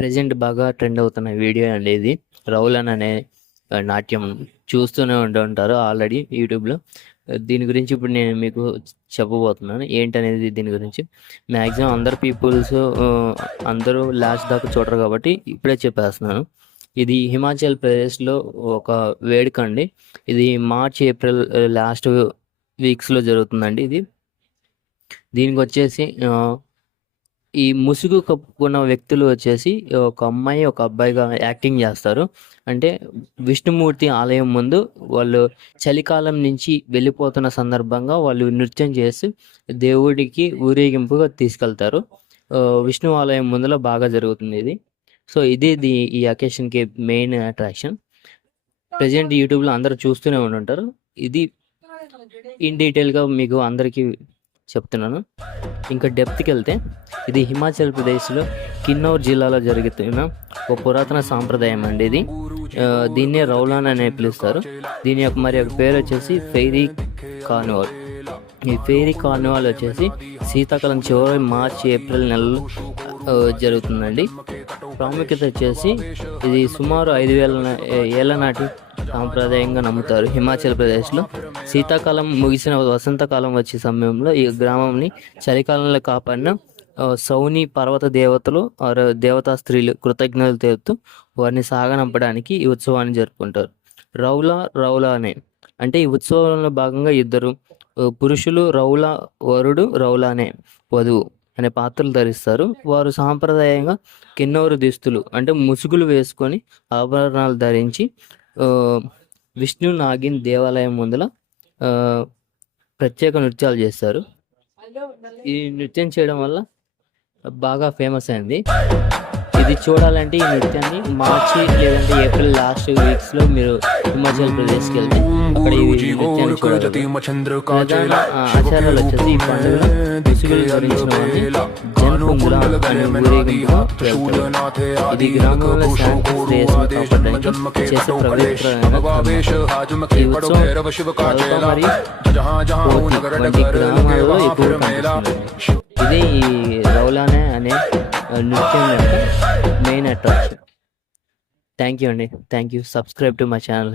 Present బాగా trend అవుతున్న video అండి ఇది. రౌలన్ అనే నాట్యం చూస్తూనే ఉంటారు ఆల్రెడీ యూట్యూబ్లో. దీని గురించి ఇప్పుడు నేను మీకు చెప్పబోతున్నాను ఏంటనేది. దీని గురించి మ్యాక్సిమం అందరు పీపుల్స్ అందరూ లాస్ట్ దాకా చూడరు కాబట్టి ఇప్పుడే చెప్పేస్తున్నాను. ఇది హిమాచల్ ప్రదేశ్లో ఒక వేడుక అండి. ఇది మార్చ్ ఏప్రిల్ లాస్ట్ వీక్స్లో జరుగుతుందండి. దీనికి వచ్చేసి ఈ ముసుగు కప్పుకున్న వ్యక్తులు వచ్చేసి ఒక అమ్మాయి ఒక అబ్బాయిగా యాక్టింగ్ చేస్తారు. అంటే విష్ణుమూర్తి ఆలయం ముందు వాళ్ళు చలికాలం నుంచి వెళ్ళిపోతున్న సందర్భంగా వాళ్ళు నృత్యం చేసి దేవుడికి ఊరేగింపుగా తీసుకెళ్తారు. విష్ణు ఆలయం ముందులో బాగా జరుగుతుంది ఇది. సో ఇది ఈ అకేషన్కి మెయిన్ అట్రాక్షన్. ప్రజెంట్ యూట్యూబ్లో అందరూ చూస్తూనే ఉంటారు. ఇది ఇన్ డీటెయిల్గా మీకు అందరికీ చెప్తున్నాను. ఇంకా డెప్త్కి వెళ్తే ఇది హిమాచల్ ప్రదేశ్లో కిన్నౌర్ జిల్లాలో జరుగుతున్న ఒక పురాతన సాంప్రదాయం అండి ఇది. దీన్నే రౌలాన్ అనే పిలుస్తారు. దీని యొక్క మరి ఒక పేరు వచ్చేసి ఫెయిరీ కార్నివాల్. ఈ ఫెయిరీ కార్నివాల్ వచ్చేసి శీతాకాలం చివరి మార్చి ఏప్రిల్ నెలలో జరుగుతుందండి. ప్రాముఖ్యత వచ్చేసి ఇది సుమారు 5,000 ఏళ్ల నాటి సాంప్రదాయంగా నమ్ముతారు హిమాచల్ ప్రదేశ్లో. శీతాకాలం ముగిసిన వసంతకాలం వచ్చే సమయంలో ఈ గ్రామంని చలికాలంలో కాపాడిన సౌని పర్వత దేవతలు దేవతా స్త్రీలు కృతజ్ఞతలు తెలుపుతూ వారిని సాగనంపడానికి ఈ ఉత్సవాన్ని జరుపుకుంటారు. రౌలా అంటే ఈ ఉత్సవంలో భాగంగా ఇద్దరు పురుషులు రౌలా వరుడు రౌలానే వధువు అనే పాత్రలు ధరిస్తారు. వారు సాంప్రదాయంగా కిన్నౌరు దుస్తులు అంటే ముసుగులు వేసుకొని ఆభరణాలు ధరించి విష్ణు నాగిన్ దేవాలయం ముందల ప్రత్యేక నృత్యాలు చేస్తారు. ఈ నృత్యం చేయడం వల్ల బాగా ఫేమస్ అయింది. ఇది చూడాలంటే ఈ నృత్యాన్ని మార్చి లేదంటే ఏప్రిల్ లాస్ట్ వీక్స్లో మీరు హిమాచల్ ప్రదేశ్కి వెళ్తే అక్కడ ఈ నృత్యాన్ని చూడాలి. ఆచారాలు వచ్చేసి ఈ పండుగ ముసుగులు ధరించిన వారిని జనపుంగుల అనే ఊరేగింపుగా వెళ్తారు. ఇది గ్రామంలో శాంతి శ్రేయస్సును కాపాడడానికి చేసే పవిత్రమైన ఈ ఉత్సవం కల్ప మరియు కోతి వంటి గ్రామాలలో ఎక్కువ కనిపిస్తుంది. ఇది ఈ రౌలానే అనే నృత్యం యొక్క మెయిన్ అట్రాక్షన్. థ్యాంక్ యూ అండి. Thank you. Subscribe to my channel.